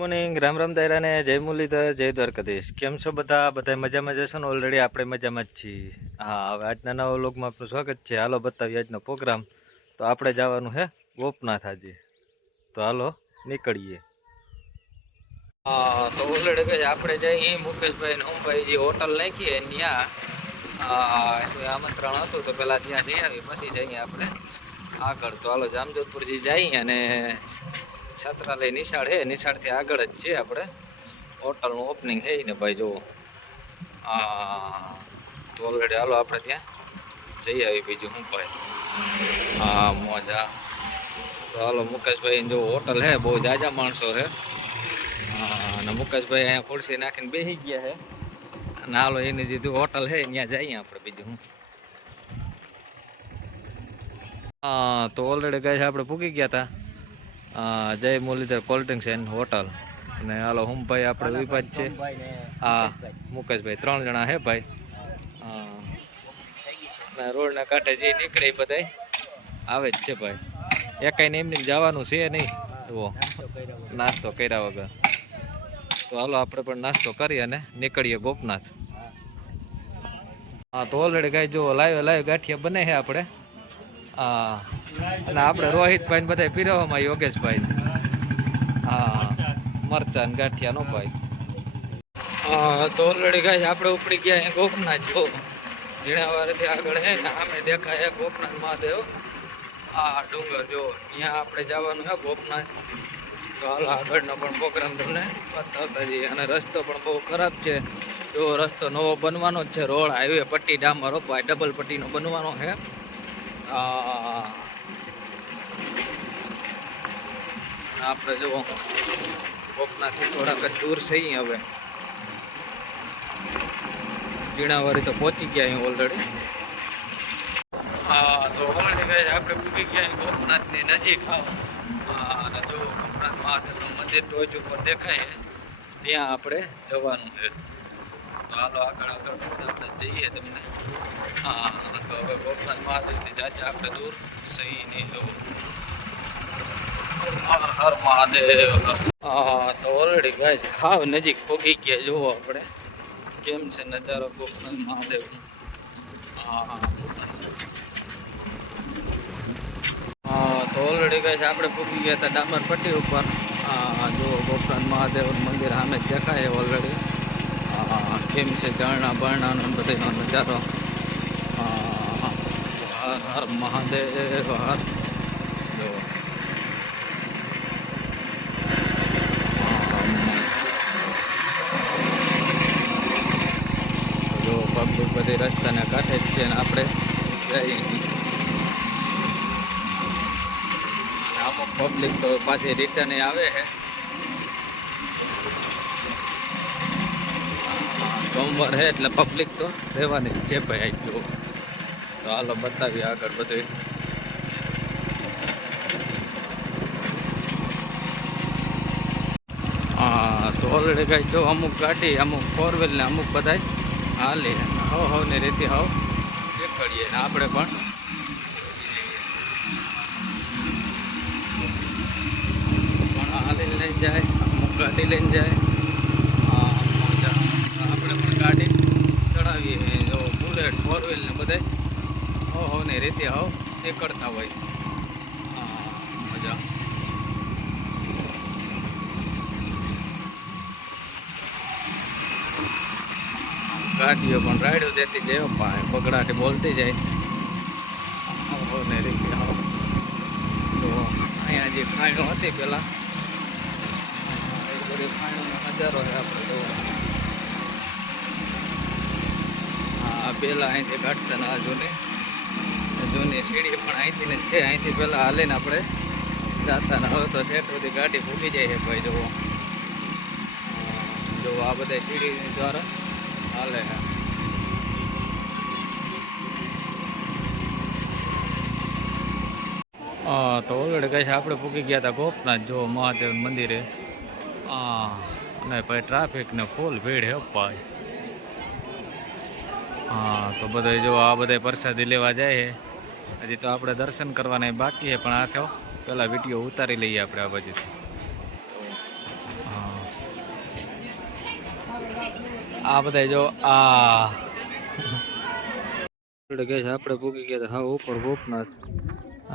Morning Ram Ram દાયરા ને જય મુરલીધર જય દ્વારકાધીશ. કેમ છો બધા મજામાં જશો ને? ઓલરેડી આપણે મજામાં જ છીએ. હા, હવે આજના નવા વ્લોગમાં આપનું સ્વાગત છે. હાલો બતાવીએ આજનો પ્રોગ્રામ. તો આપણે જવાનું છે ગોપનાથ આજે. તો હાલો નીકળીએ. હા, તો ઓલરેડી કહે આપણે જઈએ મુકેશભાઈ ને હુંભાઈ જે હોટલ નાખીએ ત્યાં એનું આમંત્રણ હતું. તો પેલા ત્યાં જઈ આવી પછી જઈએ આપણે આગળ. તો હાલો જામજોધપુર જઈએ અને છાત્રાલય નિશાળ હે, નિશાળથી આગળ જ છે આપણે. હોટલનું ઓપનિંગ છે ને ભાઈ જુઓ. તો ઓલરેડી હાલો આપણે ત્યાં જઈ આવી. બીજું શું ભાઈ? હા મોજા. તો હાલો મુકેશભાઈ જો હોટલ હે, બહુ જાજા માણસો છે. અને મુકેશભાઈ અહીંયા ખુરશી નાખીને બેસી ગયા છે. અને હાલો એની જે હોટલ છે ત્યાં જઈએ આપણે. બીજું હું તો ઓલરેડી ગાય આપણે પૂગી ગયા હતા Jay Murlidhar cold drinks and hotel. અને હાલો હુંભાઈ આપણે વિભાજ છે. હા મુકેશભાઈ 3 જણા હે ભાઈ. હા, રોડના કાંઠે જે નીકળે એ બધા આવે જ છે ભાઈ. એકાઈને એમને જવાનું છે નહીં. જુઓ નાસ્તો કર્યા વગર. તો હાલો આપણે પણ નાસ્તો કરી અને નીકળીએ ગોપનાથ. હા, તો ઓલરેડી ગાય જો લાઈવ ગાંઠિયા બને છે આપણે. હા, અને આપણે રોહિતભાઈ બધા પીરવામાં યોગેશભાઈ. હા, મરચાં ને ગાંઠિયા નો ભાઈ. હા, તો ઓલરેડી ગાય આપણે ઉપડી ગયા ગોપનાથ. જો ઝીણાવારથી આગળ હે ને સામે દેખાય ગોપનાથ મહાદેવ. આ ડુંગર જો અહીંયા આપણે જવાનું છે ગોપનાથ. તો હાલ આગળનો પણ પ્રોગ્રામ તમને બતાવતા જઈએ. અને રસ્તો પણ બહુ ખરાબ છે. જો રસ્તો નવો બનવાનો જ છે. રોડ હાઈવે પટ્ટી ડામર ભાઈ ડબલ પટ્ટીનો બનવાનો છે. આપણે જો ગોપનાથથી થોડાક જ દૂર છીએ હવે. ઝીણાવારી તો પહોંચી ગયા અહીં ઓલરેડી. હા, તો ઓલરેડી ગઈ આપણે પૂકી ગયા ગોપનાથની નજીક. અને જો ગોપનાથ મહાદેવનું મંદિર ટોચ ઉપર દેખાય ત્યાં આપણે જવાનું છે. તો હાલો આગળ બતાવતા જઈએ તમને. હા, તો હવે ગોપનાથ મહાદેવથી જાજા આપણે દૂર સહી નહીં જવું. હર હર મહાદેવ. હા, તો ઓલરેડી ગાય હાવ નજીક પહોંચી ગયા. જુઓ આપણે કેમ છે નજારો ગોપનાથ મહાદેવ. હા, તો ઓલરેડી ગાય આપણે પહોંચી ગયા હતા ડામર પટ્ટી ઉપર. જો ગોપનાથ મહાદેવ મંદિર સામે જ દેખાય ઓલરેડી. કેમ છે ઝરણા બરણાનો બધીનો નજારો. હર હર મહાદેવ હર. જો પબ્લિક બધી રસ્તાના કાંઠે જ છે ને આપણે જઈએ. અમુક પબ્લિક તો પાછી રિટર્ન આવે છે. સોમવાર છે એટલે પબ્લિક તો રહેવાની જ છે ભાઈ. જો તો હાલો બતાવીએ આગળ બધું. હા, તો ઓલરેડી કઈ જો અમુક ગાડી અમુક 4 વ્હીલ ને અમુક બધા હાલે હવની રીતે હવ દેખાડીએ ને આપણે પણ હાલીને લઈને જાય. અમુક ગાડી લઈને જાય. આપણે પણ ગાડી ચડાવીએ. જો બુલેટ 4 વ્હીલ ને બધા હવની રીતે હવ નીકળતા હોય. મજા. ગાડીઓ પણ રાઈડો દેતી જાય. બગડાટી બોલતી જાય. ને રીતે તો અહીંયા જે ખાણો હતી પેલા એ બધી ખાણીનો નજારો છે આપણે તો. હા, પેલા અહીંથી કાઢતા ને જૂની સીડી પણ અહીંથી ને છે. અહીંથી પેલા હાલીને આપણે જાતા ને હવે તો સેટ સુધી ગાડી ફૂટી જાય છે ભાઈ. જો આ બધા સીડી દ્વારા હાલે છે. તો ઓલરેડી કહે છે આપણે પૂકી ગયા હતા ગોપનાથ. જો મહાદેવ મંદિરે. અને ભાઈ ટ્રાફિકને ફૂલ ભીડ હે ભાઈ. તો બધા જો આ બધા પ્રસાદી લેવા જાય છે. હજી તો આપણે દર્શન કરવાના બાકી છે પણ આ તો પહેલાં વિડીયો ઉતારી લઈએ આપણે આ બાજુથી. હા, આ બધા જો આ આપણે ભૂગી ગયા હા ઉપર ગોપનાથ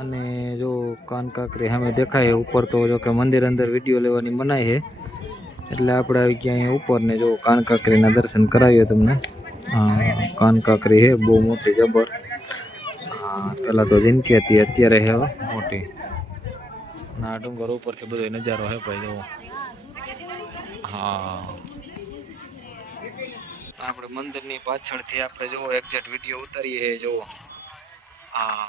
અને જો કાનકાકરી સામે દેખાય ઉપર તો જો કે મંદિર અંદર વિડીયો લેવાની મનાઈ છે એટલે આપણે આવી ગયા અહીંયા ઉપર ને જો કાનકાકરીના દર્શન કરાવીએ તમને. હા કાનકાકરી છે બહુ મોટી જબર. હા પેલા તો જિંદગી હતી અત્યારે છે મોટી. ના ડુંગર ઉપરથી બધો નજારો હે ભાઈ જો. હા આપણે મંદિરની પાછળથી આપણે જો એક્ઝેક્ટ વિડીયો ઉતારીએ જો. હા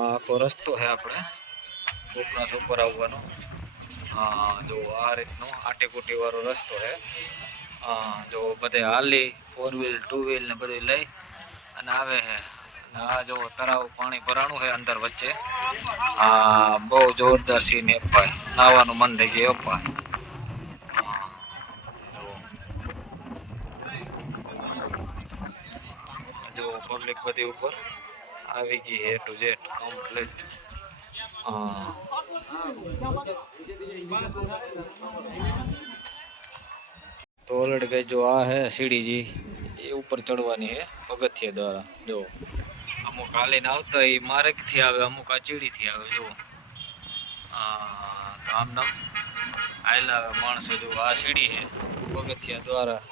આખો રસ્તો છે આપણે ગોપનાથ ઉપર આવવાનો. હા જો આ રીતનો આટીકુટી વાળો રસ્તો છે. હા જો બધે હાલી 4 વ્હીલ 2 વ્હીલ ને બધું લઈ અને આવે છે. આ જો તળાવ પાણી ભરાણું છે અંદર વચ્ચે. હા બહુ જોરદાર સીન હે ભાઈ નાવાનું મન થઈ જાય ભાઈ. જો પબ્લિક બધી ઉપર આવી ગઈ હે ટુ જેડ કમ્પ્લીટ. હા તો ઓલરેડી ગઈ જો આ હે સીડીજી એ ઉપર ચડવાની હે પગથિયા દ્વારા. જો અમુક હાલીને આવતા એ માર્ગથી આવે અમુક આ ચીડીથી આવે જો. હા તો આમ નામ હાલ આવે માણસો જો આ સીડી હે પગથિયા દ્વારા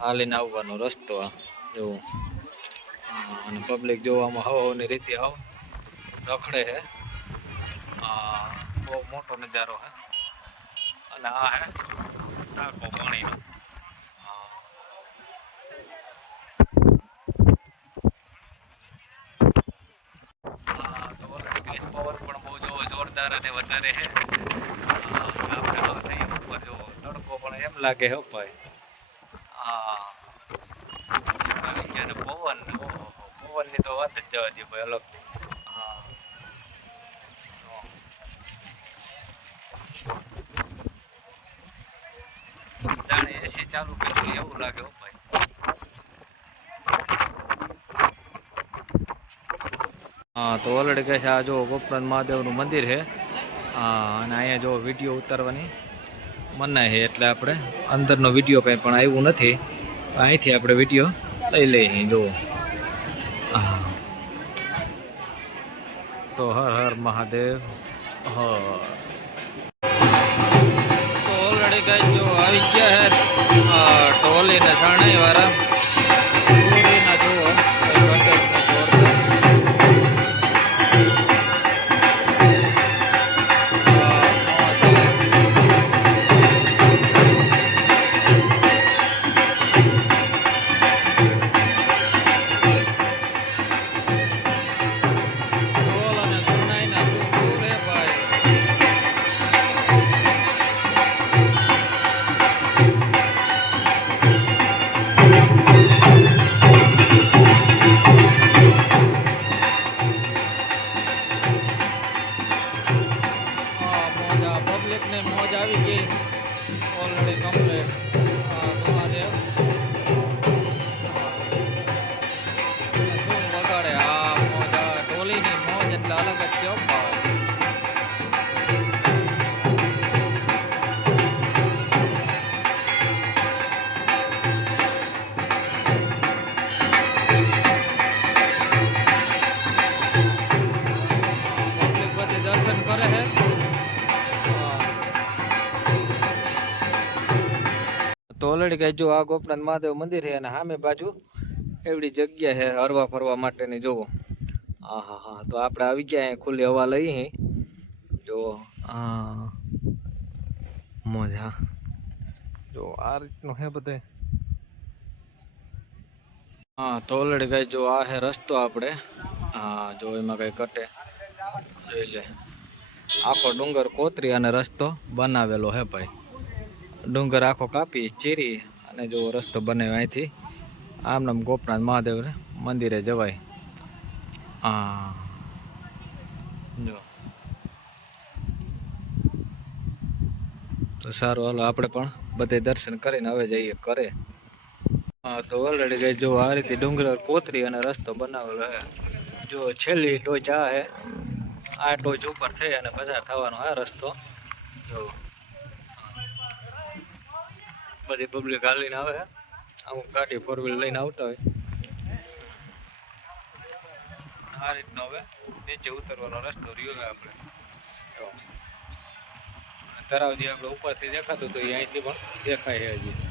હાલીને આવવાનો રસ્તો આ જો. અને પબ્લિક જોવામાં હવાની રીતે આવ રખડે હે. બહુ મોટો નજારો હે અને આ હે ટાંકો પાણીનો. હા તો ઓલરેડી ગેસ પાવર પણ બહુ જોવો જોરદાર અને વધારે હે. આપણે ઉપર જોવો તડકો પણ એમ લાગે હે ભાઈ. હા પવન પવનની તો વાત જ જવા દે ભાઈ અલગ. હા જાણે એસી ચાલુ કર્યું એવું લાગે હો ભાઈ. હા તો ઓલરેડી કહે છે આ જો ગોપનાથ મહાદેવનું મંદિર છે. હા અને અહીંયા જો વિડીયો ઉતારવાની મનાય છે એટલે આપણે અંદરનો વિડીયો કંઈ પણ આવ્યું નથી. અહીંથી આપણે વિડીયો લઈ લઈએ જો. હા તો હર હર મહાદેવ હર. તો ઓલરેડી કઈ જો આવી ગયા હે ટોલી ને શરણાઈ વાળા. ટોલીના જુઓ પબ્લિકને મોજ આવી ગઈ ઓલરેડી કમ્પ્લીટ. મહાદેવ શું વગાડે આ મોજ ટોલીની મોજ એટલે અલગ જ છે. પબ્લિક બધી દર્શન કરે છે. તો ઓલરેડી કઈ જો આ ગોપનાથ મહાદેવ મંદિર છે અને સામે બાજુ એવડી જગ્યા છે હરવા ફરવા માટેની જોવો. હા હા હા તો આપણે આવી ગયા ખુલ્લી હવા લઈ જો. હા મજા જો આ રીતનું હે બધે. હા તો ઓલરેડી કઈ જો આ હે રસ્તો આપણે. હા જો એમાં કઈ કટે જોઈ લે આખો ડુંગર કોતરી અને રસ્તો બનાવેલો હે ભાઈ. ડુંગર આખો કાપી ચીરી અને જો રસ્તો બનાવ્યો અહીંથી આમ નામ ગોપનાથ મહાદેવ મંદિરે જવાય. હા જો તો સારું હાલો આપણે પણ બધે દર્શન કરીને હવે જઈએ ઘરે. હા તો ઓલરેડી કઈ જો આ રીતે ડુંગર કોતરી અને રસ્તો બનાવેલો હે. જો છેલ્લી ટોચ આ હે આ ટોચ ઉપર થઈ અને પસાર થવાનો આ રસ્તો જો. બધી પબ્લિક હાલીને આવે અમુક ગાડી ફોર વ્હીલ લઈને આવતા હોય આ રીતનો હવે નીચે ઉતરવાનો રસ્તો રહ્યો છે આપણે તો તળાવ જે આપણે ઉપરથી દેખાતું તો એ અહીંથી પણ દેખાય છે હજી